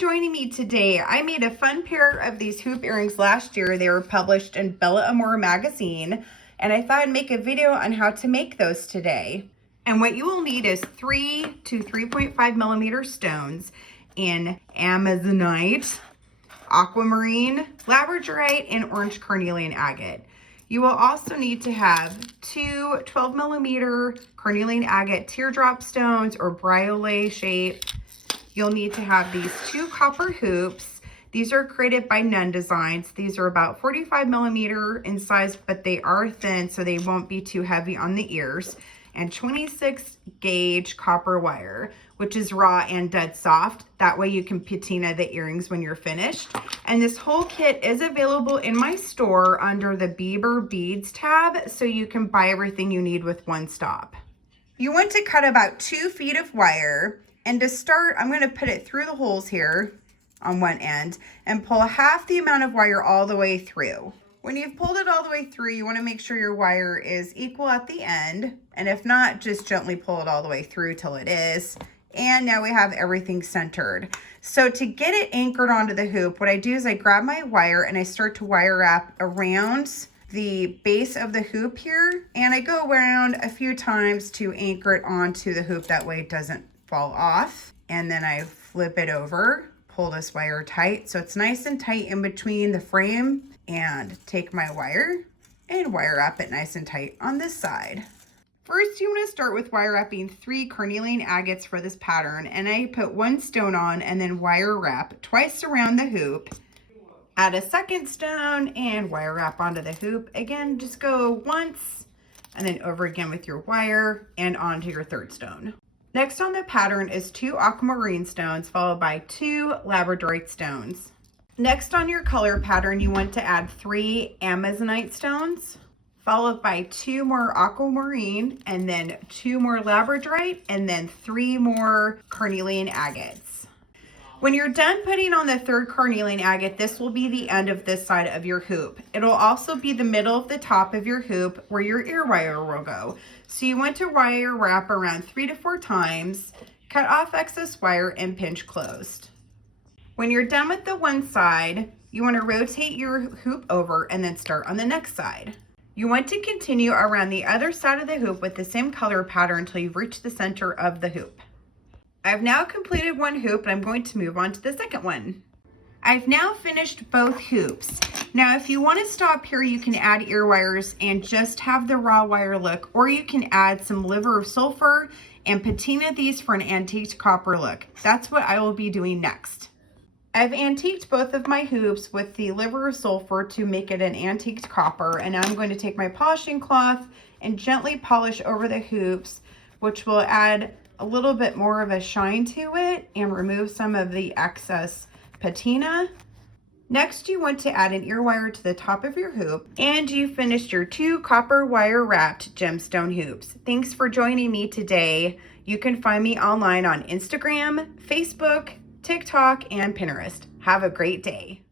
joining me today. I made a fun pair of these hoop earrings last year. They were published in Belle Armoire magazine, and I thought I'd make a video on how to make those today. And what you will need is 3 to 3.5 millimeter stones in amazonite, aquamarine, labradorite, and orange carnelian agate. You will also need to have 2 12 millimeter carnelian agate teardrop stones or briolet shape. You'll need to have these 2 copper hoops. These are created by Nun Designs. These are about 45 millimeter in size, but they are thin, so they won't be too heavy on the ears. And 26 gauge copper wire, which is raw and dead soft. That way you can patina the earrings when you're finished. And this whole kit is available in my store under the Bieber Beads tab, so you can buy everything you need with one stop. You want to cut about 2 feet of wire. And to start, I'm going to put it through the holes here on one end and pull half the amount of wire all the way through. When you've pulled it all the way through, you want to make sure your wire is equal at the end. And if not, just gently pull it all the way through till it is. And now we have everything centered. So to get it anchored onto the hoop, what I do is I grab my wire and I start to wire wrap around the base of the hoop here. And I go around a few times to anchor it onto the hoop. That way it doesn't fall off. And then I flip it over, pull this wire tight so it's nice and tight in between the frame, and take my wire and wire wrap it nice and tight on this side. First, you want to start with wire wrapping 3 carnelian agates for this pattern, and I put 1 stone on and then wire wrap twice around the hoop. Add a second stone and wire wrap onto the hoop. Again, just go once and then over again with your wire and onto your third stone. Next on the pattern is 2 aquamarine stones followed by 2 labradorite stones. Next on your color pattern, you want to add 3 amazonite stones, followed by 2 more aquamarine, and then 2 more labradorite, and then 3 more carnelian agates. When you're done putting on the 3rd carnelian agate, this will be the end of this side of your hoop. It'll also be the middle of the top of your hoop where your ear wire will go. So you want to wire wrap around 3 to 4 times, cut off excess wire, and pinch closed. When you're done with the one side, you want to rotate your hoop over and then start on the next side. You want to continue around the other side of the hoop with the same color pattern until you've reached the center of the hoop. I've now completed one hoop and I'm going to move on to the second one. I've now finished both hoops. Now, if you want to stop here, you can add ear wires and just have the raw wire look, or you can add some liver of sulfur and patina these for an antiqued copper look. That's what I will be doing next. I've antiqued both of my hoops with the liver of sulfur to make it an antiqued copper, and now I'm going to take my polishing cloth and gently polish over the hoops, which will add a little bit more of a shine to it and remove some of the excess patina. Next, you want to add an ear wire to the top of your hoop, and you finished your 2 copper wire wrapped gemstone hoops. Thanks for joining me today. You can find me online on Instagram, Facebook, TikTok, and Pinterest. Have a great day.